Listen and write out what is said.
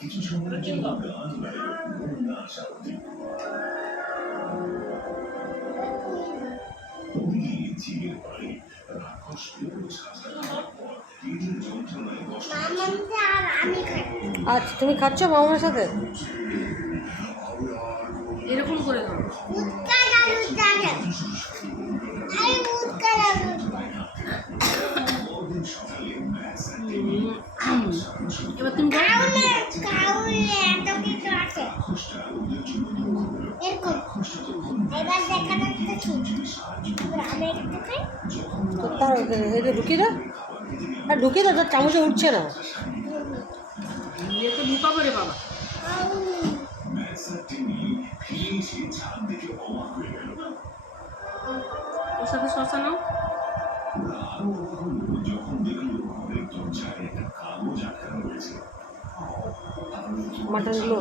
কিছু সময়ের জন্য গান গাইল মুন্না সাউদি। জীবের বাড়ি রাক্ষস যন্ত্রণায় কষ্ট। আচ্ছা তুমি খাচ্ছ মামার সাথে এরকম করে দাও। এবার তুমি তার এটা ঢুকিয়ে দাও আর ঢুকিয়ে দাও, তার চামচে উঠছে না। তো ঢুকাবো রে বাবা। ওর সাথে শশা নাও। মাটনগুলো